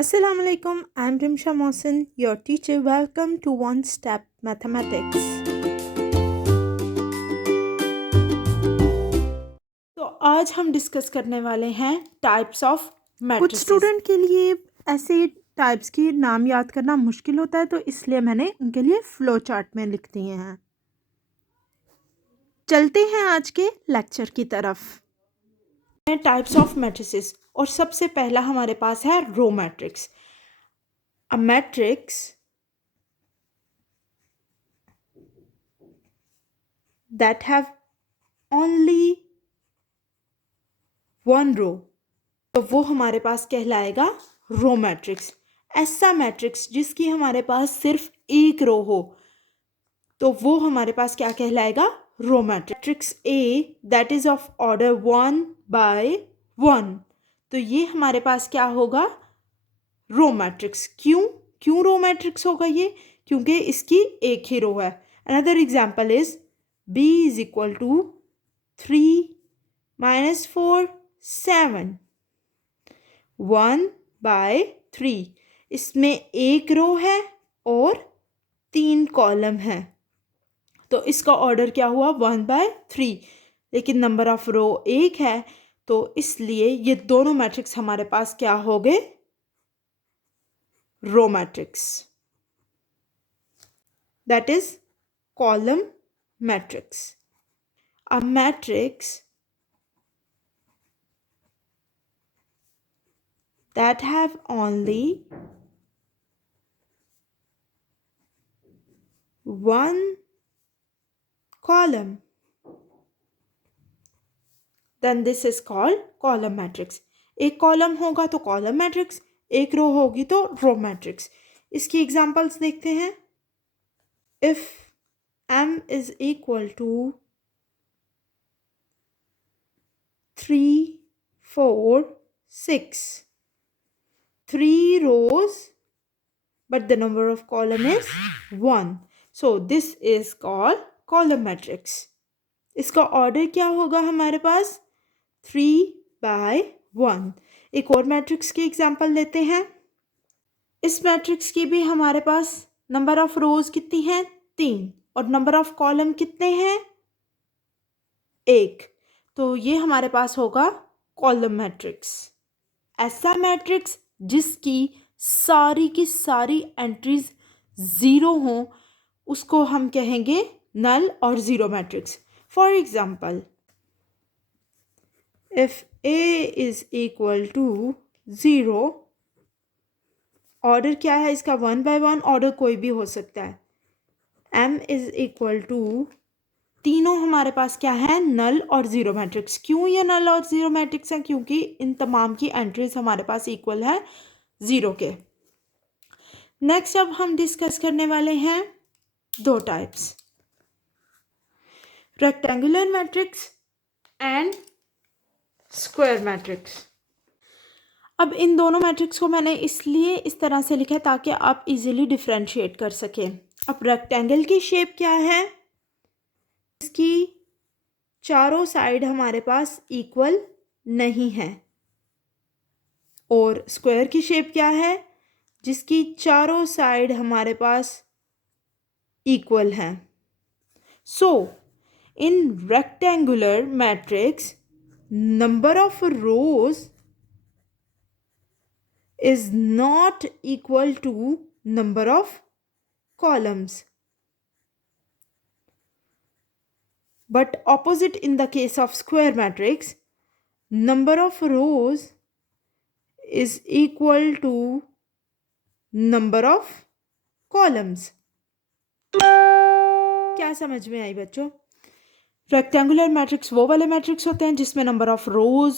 Assalamu alaikum, I'm Rimsha Mohsin, your teacher. Welcome to One Step Mathematics. तो आज हम discuss करने वाले हैं टाइप्स ऑफ मैट्रिसेस। कुछ स्टूडेंट के लिए ऐसे टाइप्स के नाम याद करना मुश्किल होता है, तो इसलिए मैंने उनके लिए फ्लो चार्ट में लिख दिए हैं। चलते हैं आज के लेक्चर की तरफ। टाइप्स ऑफ मैट्रिसेस, और सबसे पहला हमारे पास है row matrix. A matrix that have only one row, तो वो हमारे पास कहलाएगा रो मैट्रिक्स। ऐसा मैट्रिक्स जिसकी हमारे पास सिर्फ एक रो हो, तो वो हमारे पास क्या कहलाएगा? Row matrix A that is of order 1 by 1, तो ये हमारे पास क्या होगा? Row matrix. क्यों रो मैट्रिक्स होगा ये? क्योंकि इसकी एक ही रो है। Another example is b is equal to 3 - 4 7 1 by 3। इसमें एक रो है और 3 कॉलम है, तो इसका ऑर्डर क्या हुआ? 1 by 3, लेकिन नंबर ऑफ रो एक है, तो इसलिए ये दोनों मैट्रिक्स हमारे पास क्या हो गए? Row matrix, that is column matrix. A matrix that have only one column, then this is called column matrix. एक कॉलम होगा तो कॉलम मैट्रिक्स, एक रो होगी तो रो मैट्रिक्स। इसकी एग्जांपल्स देखते हैं। If m is equal to 3 4 6, 3 rows but the number of column is 1, so this is called column matrix. इसका ऑर्डर क्या होगा हमारे पास? 3 by 1। एक और मैट्रिक्स की एग्जांपल लेते हैं। इस मैट्रिक्स की भी हमारे पास नंबर ऑफ रोज कितनी हैं? 3, और नंबर ऑफ कॉलम कितने हैं? 1, तो ये हमारे पास होगा कॉलम मैट्रिक्स। ऐसा मैट्रिक्स जिसकी सारी की सारी एंट्रीज 0 हों, उसको हम कहेंगे नल और zero matrix. For example, if a is equal to 0, order क्या है इसका? 1 by 1, ऑर्डर कोई भी हो सकता है। m इज इक्वल टू, तीनों हमारे पास क्या है? नल और ज़ीरो मैट्रिक्स। क्यों ये नल और ज़ीरो मैट्रिक्स हैं? क्योंकि इन तमाम की एंट्रीज हमारे पास इक्वल है 0 के। नेक्स्ट अब हम डिस्कस करने वाले हैं दो types, rectangular matrix and square matrix. अब इन दोनों मैट्रिक्स को मैंने इसलिए इस तरह से लिखा है ताकि आप इजीली डिफरेंशिएट कर सकें। अब रेक्टेंगल की शेप क्या है? इसकी चारों साइड हमारे पास इक्वल नहीं है। और स्क्वायर की शेप क्या है? जिसकी चारों साइड हमारे पास इक्वल है। So in rectangular matrix, number of rows is not equal to number of columns, but opposite in the case of square matrix, number of rows is equal to number of columns. क्या समझ में आई बच्चों? Rectangular matrix वो वाले matrix होते हैं जिसमें number of rows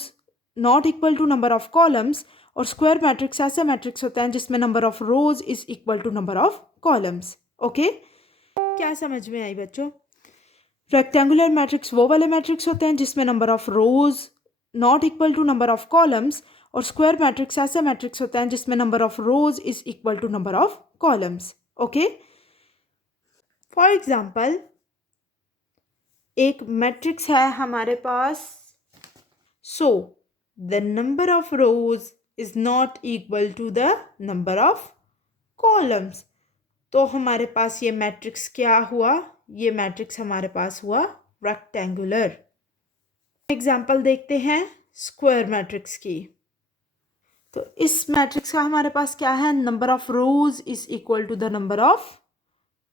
not equal to number of columns, और स्क्वायर मैट्रिक्स ऐसे मैट्रिक्स होते हैं जिसमें number of rows is equal to number of columns. Okay, क्या समझ में आई बच्चों? रेक्टेंगुलर मैट्रिक्स वो वाले मैट्रिक्स होते हैं जिसमें number of rows not equal to number of columns, और स्क्वायर मैट्रिक्स ऐसे मैट्रिक्स होते हैं जिसमें number of rows is equal to number of columns. Okay, for example, एक मैट्रिक्स है हमारे पास। So the number of rows is not equal to the number of columns. तो हमारे पास ये मैट्रिक्स क्या हुआ? ये मैट्रिक्स हमारे पास हुआ रेक्टेंगुलर। एग्जाम्पल देखते हैं स्क्वायर मैट्रिक्स की। तो इस मैट्रिक्स का हमारे पास क्या है? Number of rows is equal to the number of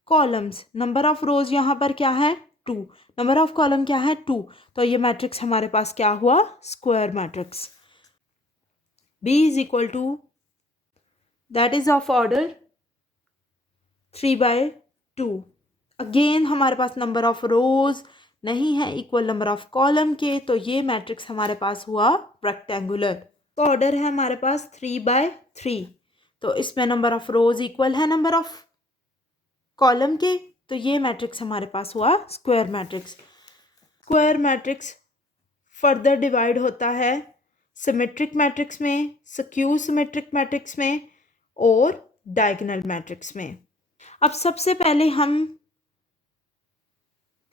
columns. Number of rows यहाँ पर क्या है? 2। नंबर ऑफ कॉलम क्या है? 2। तो ये मैट्रिक्स हमारे पास क्या हुआ? Square matrix. B is equal to, that is of order 3/2। Again हमारे पास नंबर ऑफ रोज नहीं है इक्वल नंबर ऑफ कॉलम के, तो ये मैट्रिक्स हमारे पास हुआ रेक्टेंगुलर। तो ऑर्डर है हमारे पास 3/3। तो इसमें नंबर ऑफ रोज इक्वल है नंबर ऑफ कॉलम के, तो ये मैट्रिक्स हमारे पास हुआ square matrix. Square matrix further divide होता है सिमेट्रिक मैट्रिक्स में, स्क्यू सिमेट्रिक मैट्रिक्स में और डायगोनल मैट्रिक्स में। अब सबसे पहले हम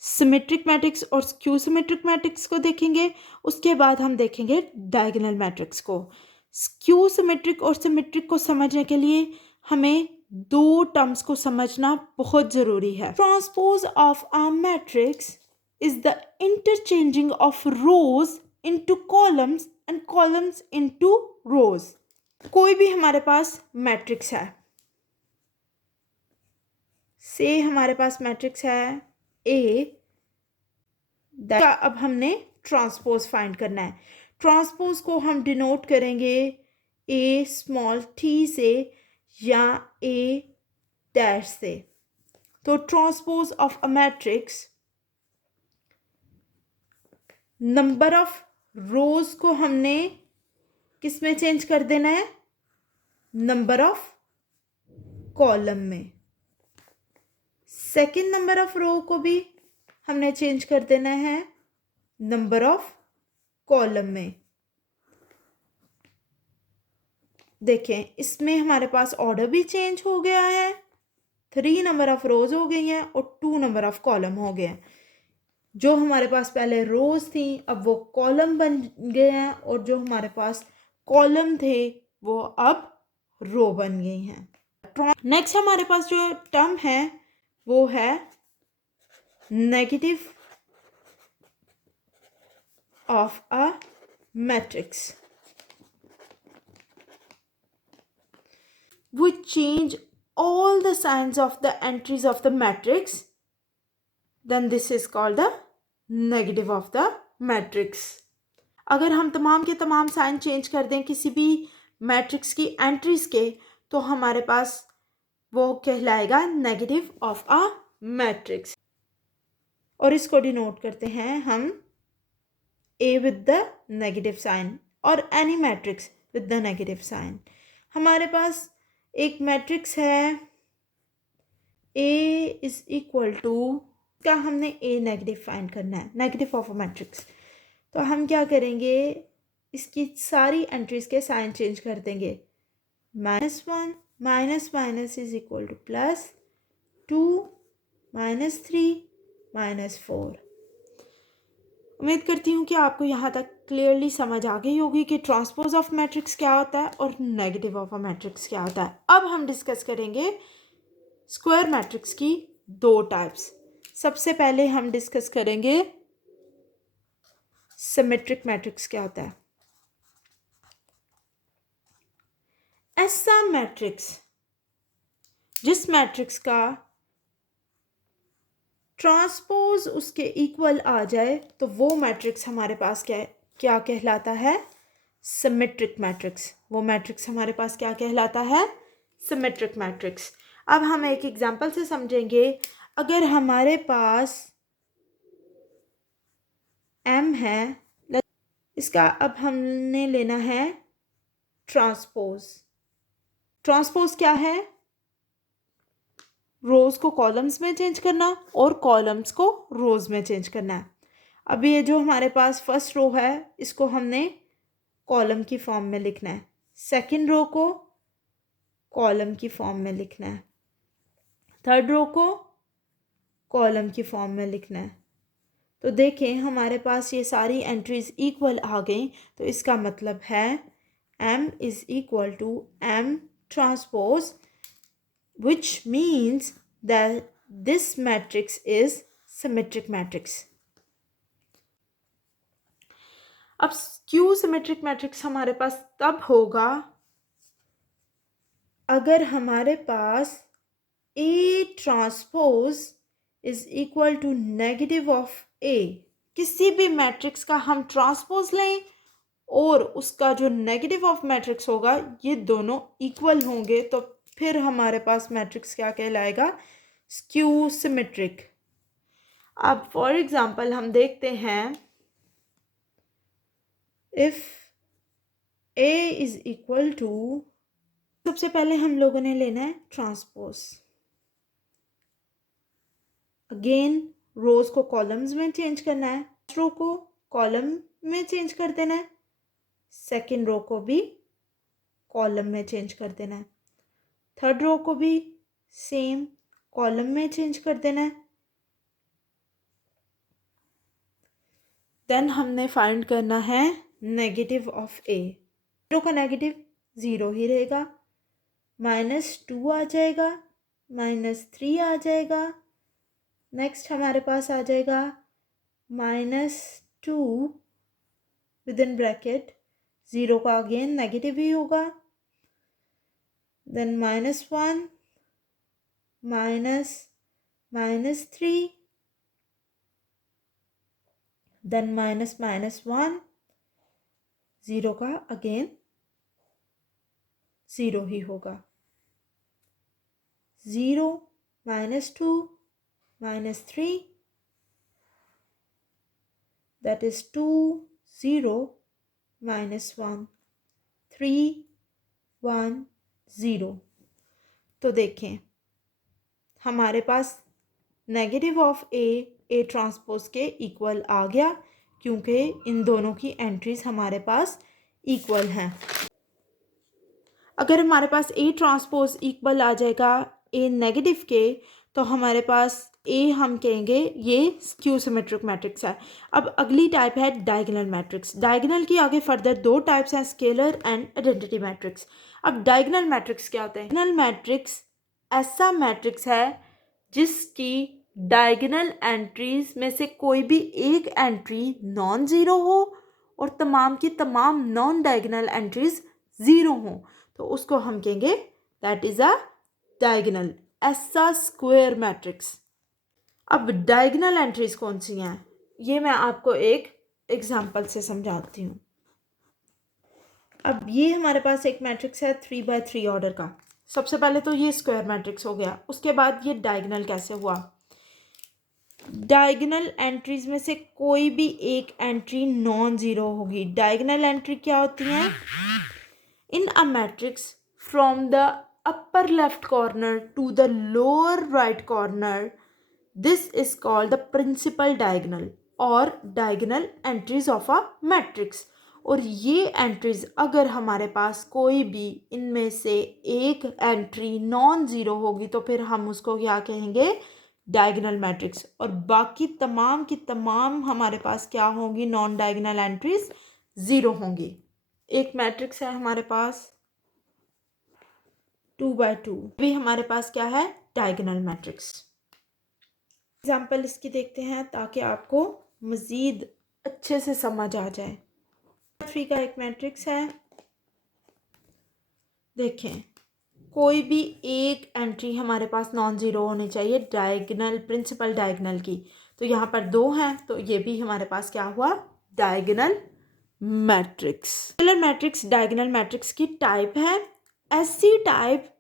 सिमेट्रिक मैट्रिक्स और स्क्यू सिमेट्रिक मैट्रिक्स को देखेंगे, उसके बाद हम देखेंगे डायगोनल मैट्रिक्स को। स्क्यू सिमेट्रिक और सिमेट्रिक को समझने के लिए हमें दो टर्म्स को समझना बहुत ज़रूरी है। Transpose of a matrix is the interchanging of rose into columns and columns into रोज। कोई भी हमारे पास मैट्रिक्स है, से हमारे पास मैट्रिक्स है ए, का अब हमने ट्रांसपोज फाइंड करना है। ट्रांसपोज को हम डिनोट करेंगे ए स्मॉल टी से या ए डैश से। तो transpose of a matrix, number of रोज को हमने किस में चेंज कर देना है? नंबर ऑफ कॉलम में। सेकंड नंबर ऑफ रो को भी हमने चेंज कर देना है नंबर ऑफ कॉलम में। देखें इसमें हमारे पास ऑर्डर भी चेंज हो गया है, 3 नंबर ऑफ रोज हो गई हैं और 2 नंबर ऑफ कॉलम हो गए हैं। जो हमारे पास पहले रोज थी अब वो कॉलम बन गए हैं, और जो हमारे पास कॉलम थे वो अब रो बन गई हैं। नेक्स्ट हमारे पास जो टर्म है वो है negative of a matrix. We change all the signs of the entries of the matrix, then this is called the negative of the matrix. अगर हम तमाम के तमाम साइन चेंज कर दें किसी भी मैट्रिक्स की एंट्रीज के, तो हमारे पास वो कहलाएगा नेगेटिव ऑफ अ मैट्रिक्स। और इसको डिनोट करते हैं हम A with the negative sign और any matrix with the negative sign. हमारे पास एक मैट्रिक्स है ए इज इक्वल टू, का हमने ए नेगेटिव फाइंड करना है, नेगेटिव ऑफ अ मैट्रिक्स। तो हम क्या करेंगे, इसकी सारी एंट्रीज के साइन चेंज कर देंगे। -1 minus minus is equal to +2 -3 -4। उम्मीद करती हूँ कि आपको यहाँ तक क्लियरली समझ आ गई होगी कि ट्रांसपोज ऑफ मैट्रिक्स क्या होता है और नेगेटिव ऑफ अ मैट्रिक्स क्या होता है। अब हम डिस्कस करेंगे स्क्वायर मैट्रिक्स की दो टाइप्स। सबसे पहले हम डिस्कस करेंगे सिमेट्रिक मैट्रिक्स क्या होता है। ऐसा मैट्रिक्स जिस मैट्रिक्स का ट्रांसपोज उसके इक्वल आ जाए तो वो मैट्रिक्स हमारे पास क्या कहलाता है? Symmetric matrix. वो मैट्रिक्स हमारे पास क्या कहलाता है? Symmetric matrix. अब हम एक एग्जांपल से समझेंगे। अगर हमारे पास m है, इसका अब हमने लेना है ट्रांसपोज। ट्रांसपोज क्या है? रोज को कॉलम्स में चेंज करना और कॉलम्स को रोज में चेंज करना। अब ये जो हमारे पास फर्स्ट रो है इसको हमने कॉलम की फॉर्म में लिखना है, सेकंड रो को कॉलम की फॉर्म में लिखना है, थर्ड रो को कॉलम की फॉर्म में लिखना है। तो देखें हमारे पास ये सारी एंट्रीज इक्वल आ गई, तो इसका मतलब है M is equal to M transpose, which means that this matrix is symmetric matrix. अब स्क्यू सिमेट्रिक मैट्रिक्स हमारे पास तब होगा अगर हमारे पास A transpose is equal to negative of A। किसी भी मैट्रिक्स का हम ट्रांसपोज लें और उसका जो नेगेटिव ऑफ मैट्रिक्स होगा ये दोनों इक्वल होंगे, तो फिर हमारे पास मैट्रिक्स क्या कहलाएगा? Skew symmetric. अब फॉर एग्जांपल हम देखते हैं, if A is equal to, सबसे पहले हम लोगों ने लेना है ट्रांसपोज। अगेन रोज को कॉलम्स में चेंज करना है, रो को कॉलम में चेंज कर देना है, सेकेंड रो को भी कॉलम में चेंज कर देना है, थर्ड रो को भी सेम कॉलम में चेंज कर देना है। देन हमने फाइंड करना है नेगेटिव ऑफ A। रो का नेगेटिव 0 ही रहेगा, -2 आ जाएगा, -3 आ जाएगा, नेक्स्ट हमारे पास आ जाएगा -2 विद इन ब्रैकेट, 0 का अगेन नेगेटिव ही होगा, देन -1 -3, देन -1, 0 का अगेन 0 ही होगा, 0 -2 -3, that is 2 0 -1 3 1 0। तो देखें हमारे पास नेगेटिव ऑफ ए ट्रांसपोज के इक्वल आ गया, क्योंकि इन दोनों की एंट्रीज हमारे पास इक्वल हैं। अगर हमारे पास ए ट्रांसपोज इक्वल आ जाएगा ए नेगेटिव के, तो हमारे पास ए हम कहेंगे ये स्क्यू सिमेट्रिक मैट्रिक्स है। अब अगली टाइप है डायगोनल मैट्रिक्स। डायगोनल की आगे फर्दर 2 टाइप्स हैं, स्केलर एंड आइडेंटिटी मैट्रिक्स। अब डायगोनल मैट्रिक्स क्या होते हैं? डायगोनल मैट्रिक्स ऐसा मैट्रिक्स है जिसकी डायगोनल एंट्रीज में से कोई भी एक एंट्री नॉन ज़ीरो हो और तमाम की तमाम नॉन डायगोनल एंट्रीज ज़ीरो हो, तो उसको हम कहेंगे दैट इज़ अ डायगोनल, ऐसा स्क्वायर मैट्रिक्स। अब डायगोनल एंट्रीज कौन सी हैं, ये मैं आपको एक एग्जांपल से समझाती हूँ। अब ये हमारे पास एक मैट्रिक्स है 3x3 ऑर्डर का। सबसे पहले तो ये स्क्वायर मैट्रिक्स हो गया, उसके बाद ये डायगोनल कैसे हुआ? डायगोनल एंट्रीज में से कोई भी एक एंट्री नॉन ज़ीरो होगी। डायगोनल एंट्री क्या होती हैं? In a matrix from the upper left corner to the lower right corner, this is called the principal diagonal और diagonal entries of a matrix. और ये एंट्रीज अगर हमारे पास कोई भी इनमें से एक एंट्री नॉन ज़ीरो होगी, तो फिर हम उसको क्या कहेंगे? Diagonal matrix. और बाकी तमाम की तमाम हमारे पास क्या होंगी? नॉन डायगोनल एंट्रीज ज़ीरो होंगी। एक मैट्रिक्स है हमारे पास 2x2, भी हमारे पास क्या है? Diagonal matrix. एग्जाम्पल इसकी देखते हैं ताकि आपको मज़ीद अच्छे से समझ आ जाए। 3 का एक मैट्रिक्स है, देखें कोई भी एक एंट्री हमारे पास नॉन ज़ीरो होनी चाहिए डायगोनल, प्रिंसिपल डायगोनल की। तो यहाँ पर 2 हैं, तो ये भी हमारे पास क्या हुआ? Diagonal matrix. Scalar matrix diagonal matrix की टाइप है। ऐसी टाइप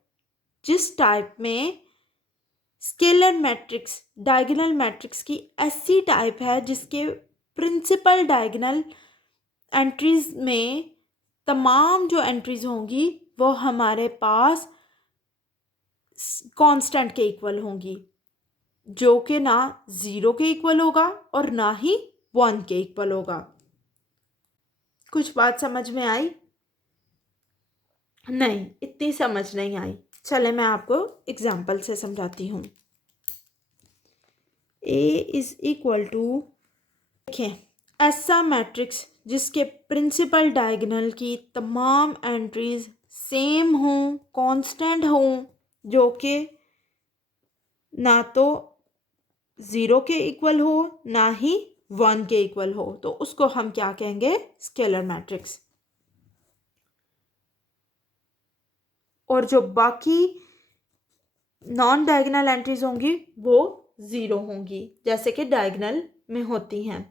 जिस टाइप में स्केलर मैट्रिक्स डायगोनल मैट्रिक्स की ऐसी टाइप है जिसके प्रिंसिपल डायगोनल एंट्रीज में तमाम जो एंट्रीज होंगी वो हमारे पास कांस्टेंट के इक्वल होंगी, जो कि ना 0 के इक्वल होगा और ना ही 1 के इक्वल होगा। कुछ बात समझ में आई? नहीं, इतनी समझ नहीं आई। चले मैं आपको एग्जाम्पल से समझाती हूँ। A इज इक्वल टू, देखें ऐसा मैट्रिक्स जिसके प्रिंसिपल डायगोनल की तमाम एंट्रीज सेम हों, कांस्टेंट हों, जो कि ना तो 0 के इक्वल हो ना ही 1 के इक्वल हो, तो उसको हम क्या कहेंगे? Scalar matrix. और जो बाकी नॉन डायगोनल एंट्रीज होंगी वो 0 होंगी, जैसे कि डायगोनल में होती हैं।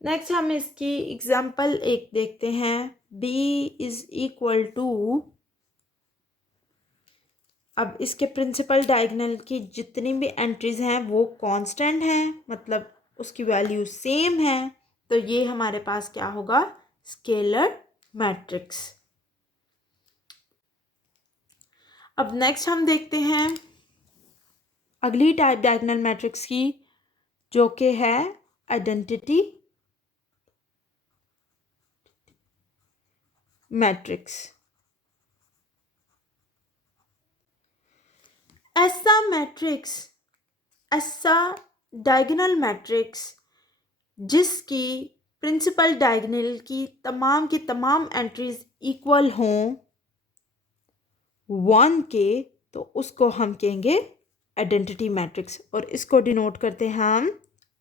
नेक्स्ट हम इसकी एग्जाम्पल एक देखते हैं। b इज इक्वल टू, अब इसके प्रिंसिपल डायगोनल की जितनी भी एंट्रीज हैं वो कांस्टेंट हैं, मतलब उसकी वैल्यू सेम है, तो ये हमारे पास क्या होगा? Scalar matrix. अब नेक्स्ट हम देखते हैं अगली टाइप डायगोनल मैट्रिक्स की, जो कि है आइडेंटिटी मैट्रिक्स। ऐसा डायगोनल मैट्रिक्स जिसकी प्रिंसिपल डायगोनल की तमाम एंट्रीज इक्वल हों 1 के, तो उसको हम कहेंगे आइडेंटिटी मैट्रिक्स, और इसको डिनोट करते हैं हम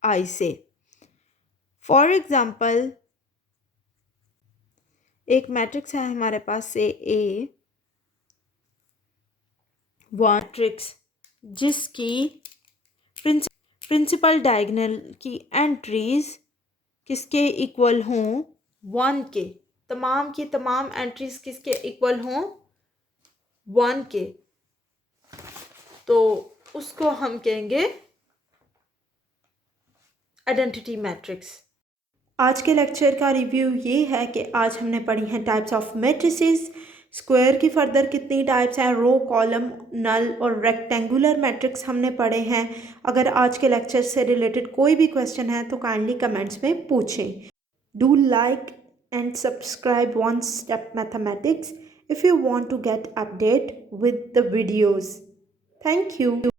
I से। फॉर एग्जाम्पल एक मैट्रिक्स है हमारे पास से A मैट्रिक्स जिसकी प्रिंसिपल डायगोनल की एंट्रीज किसके इक्वल हों? 1 के। तमाम की तमाम एंट्रीज किसके इक्वल हों? 1 के, तो उसको हम कहेंगे आइडेंटिटी मैट्रिक्स। आज के लेक्चर का रिव्यू ये है कि आज हमने पढ़ी हैं टाइप्स ऑफ मैट्रिसेस, स्क्वायर की फर्दर कितनी टाइप्स हैं, रो, कॉलम, नल और रेक्टेंगुलर मैट्रिक्स हमने पढ़े हैं। अगर आज के लेक्चर से रिलेटेड कोई भी क्वेश्चन है तो काइंडली कमेंट्स में पूछें। Do like and subscribe One Step Mathematics if you want to get update with the videos. Thank you.